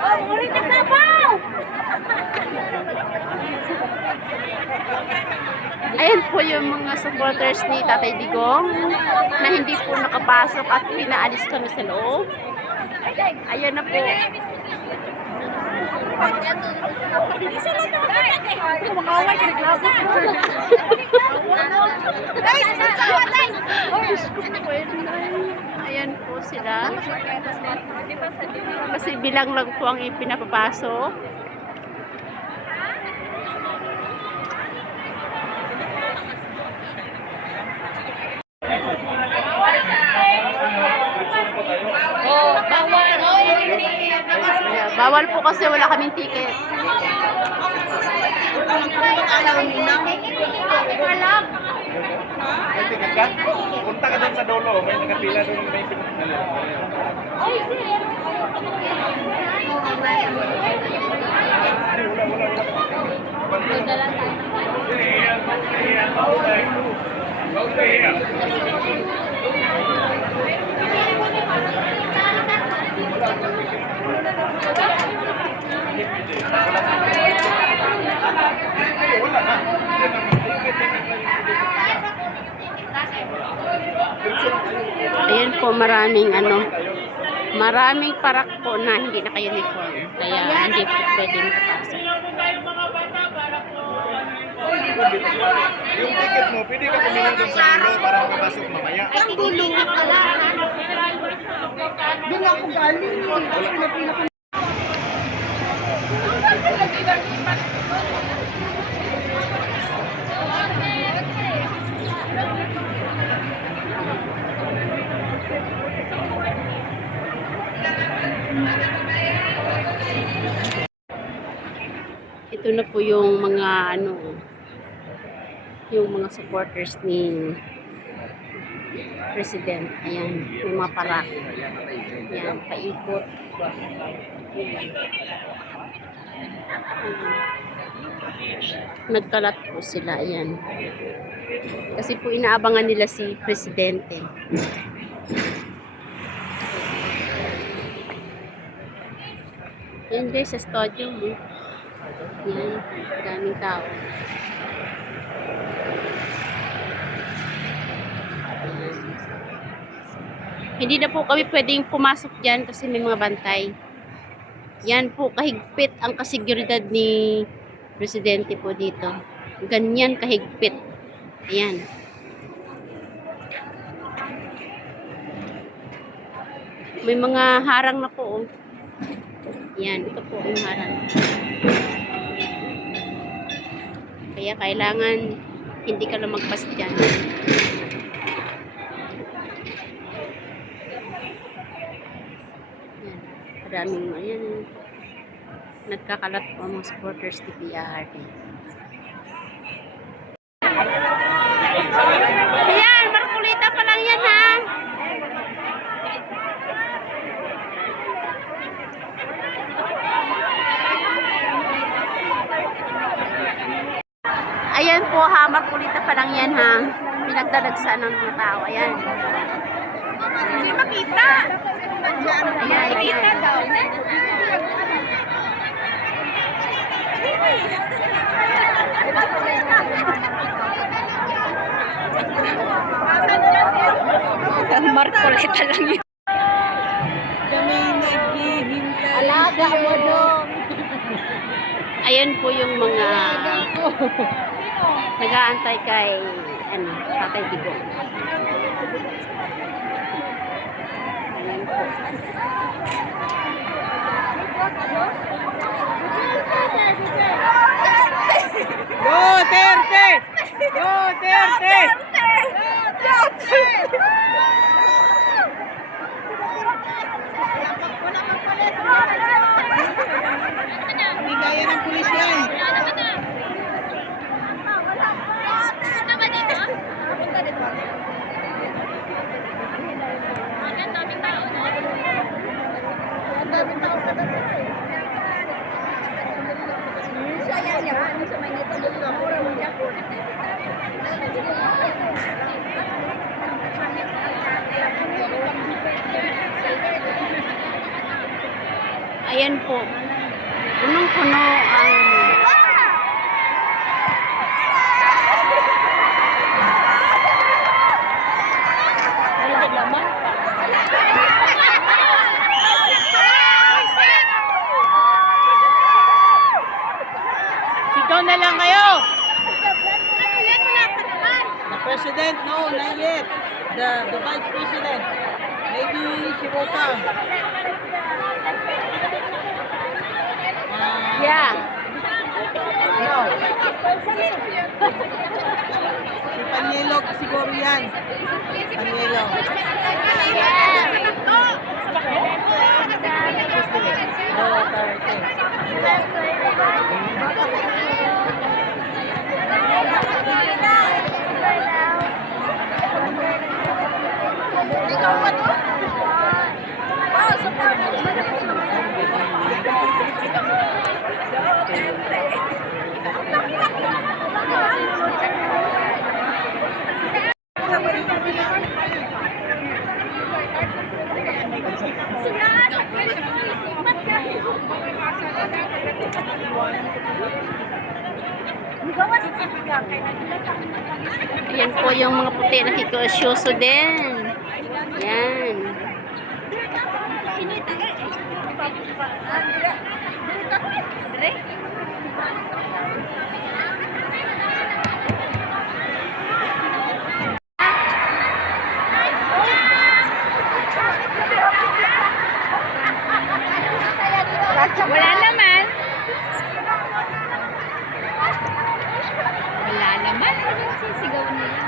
Oh, muli ka sabaw! Ayan po yung mga supporters ni Tatay Digong na hindi po nakapasok at pinaalis kami sa loob. Ayan na po. Ayan po sila. Kasi bilang lang po ang ipinapapasok. Bawal po kasi wala kaming ticket. May ticket ka? Punta ka doon sa dulo. May nakapila doon. May pinagdala. Wala na. Ayan po, maraming parak po na hindi naka-uniform. Kaya hindi po pwede makapasok. Yung ticket mo, pwede ka pumili doon sa dulo para makapasok mamaya. Ang dulo nga pala. Doon ako galing. Pinapila ko. Ito na po yung mga yung mga supporters ni President. Ayan, yung mga parak. Ayan, paikot. Ayan. Nagkalat po sila. Ayan. Kasi po inaabangan nila si Presidente. Ayan guys, sa stadium. Yan, daming tao. Hindi na po kami pwedeng pumasok dyan kasi may mga bantay. Yan po, kahigpit ang kasiguridad ni Presidente po dito. Ganyan kahigpit. Ayan. May mga harang na po. Yan, ito po yung harang. Kaya kailangan hindi ka lang magpas dyan. Yan. Maraming ayan. Nagkakalat po ang mga supporters ni PRD. Ayan, Marcolita pa lang yan ha. Ayan po ha, Marcolita pa lang yan ha. Pinagdadagsan ng mga tao. Ayan. Hindi makita. Ayan. Makita daw. Marcolita lang yun. Kami naghihintay. Alaga mo dong. Ayan po yung mga nag-aantay kay Tatay Digong. Ayan po. Duterte! Duterte! Hindi gaya ng pulis yan. Ayan po. Punong-puno ang wala naman. Sigaw na lang kayo. The president, no, not yet. The vice president. Maybe she will come. Yeah. No. Si Panielo siguro yan. Panielo. Oh, okay. Ayan po yung mga puti na kikosyoso din. Yan. Wala naman. Wala naman. Ano yung sisigaw nila?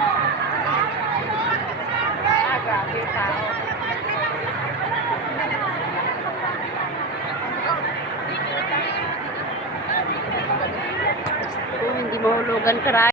Grabe tao. Kung hindi mahulugan karay.